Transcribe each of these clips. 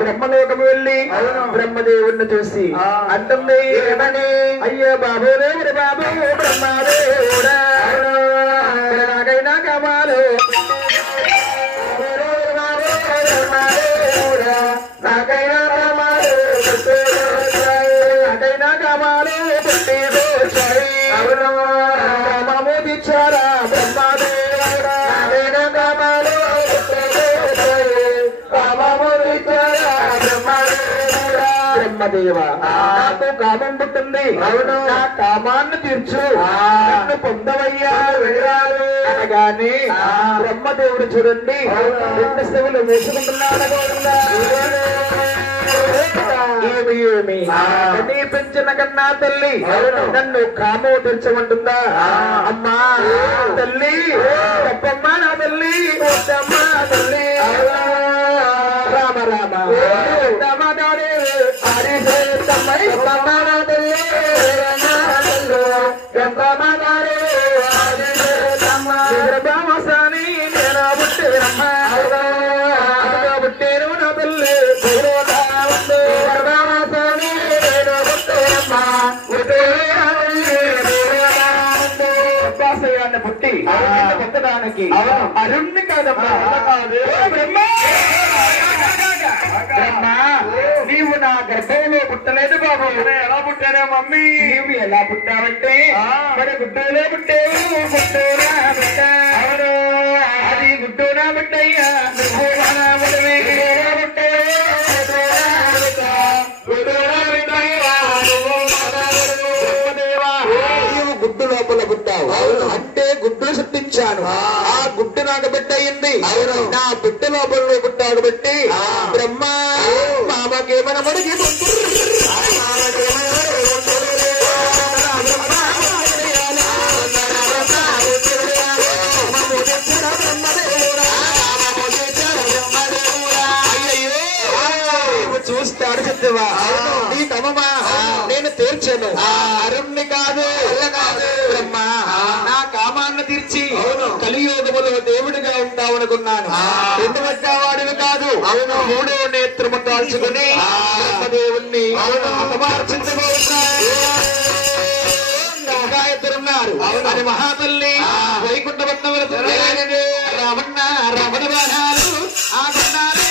బ్రహ్మలోకము వెళ్ళి బ్రహ్మదేవుడిని చూసి అంటుంది అయ్యో బాబోదేవుడు బాబు బ్రహ్మదేవుడా నాకైనా కావాలు నాకైనా కావాలి నాకైనా కావాలి మామూ తీర్చారా బ్రహ్మదేవుడా నాకైనా కావాలి బ్రహ్మదేవ నాకు కామం పుట్టింది నా కామాన్ని తీర్చు నన్ను పొందవయ్యా అనగానే బ్రహ్మదేవుడు చూడండి రెండు శివులు వేసుకుంటున్నాడు ఏమి ఏమి నీ పెంచిన కన్నా తల్లి నన్ను కామో తీర్చమంటుందా అమ్మా తల్లి తప్పమ్మా నా తల్లి వద్దమ్మా తల్లి రామ రామ బ్రహ్మసాని నేను పుట్టేనమ్మా పుట్టేను నా తల్లి బ్రహ్మసాని నేను పుట్టేనమ్మా బ్రహ్మాశయాన్ని పుట్టి పొందడానికి అరుణ్ణి కాదమ్మా బ్రహ్మ నీవు నా గర్భంలో పుట్టలేదు బాబు ఎలా పుట్టారా మమ్మీ నీవు ఎలా పుట్టావంటే మరి గుడ్డలో పుట్టేవు గుడ్డోనా బిడ్డ అది గుడ్డోనా బిడ్డయ్యా నీవు గుడ్డు లోపల పుట్టావు అంటే గుడ్డు సృష్టించాను ఆ గుడ్డు నాకు బిడ్డ అయింది నా బిడ్డ లోపల పుట్టాడు బట్టి బ్రహ్మ మామకేమన మడిగి చూస్తాడు సత్యవా నీ తమమా నేను తీర్చాను అరుణ్ణి కాదు బ్రహ్మ నా కామాన్ని తీర్చి కలియుగములో దేవుడిగా ఉంటావు అనుకున్నాను ఎందుకంటే వాడివి కాదు మూడో నేత్రము కాల్చుకుని బ్రహ్మదేవుణ్ణి ఇంకా ఇద్దరున్నారు అని మహాతల్లి వైకుంఠపట్నం రామన్న రమణ బాణాలు ఆ గుండాలే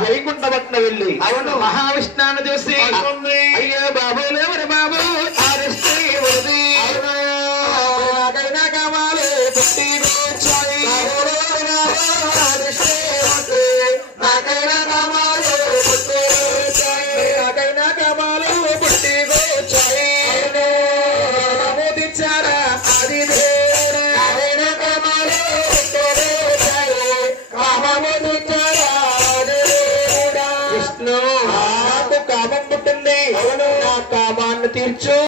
వైకుంఠపట్నం వెళ్ళి అవును మహావిష్ణాన్ని చూసి అయ్యో బాబులేవరు బాబు నాకైనా కావాలి పుట్టి నాకైనా కావాలి నాకైనా కావాలి పుట్టి తెచ్చారా అది నాకైనా కావాలి విష్ణు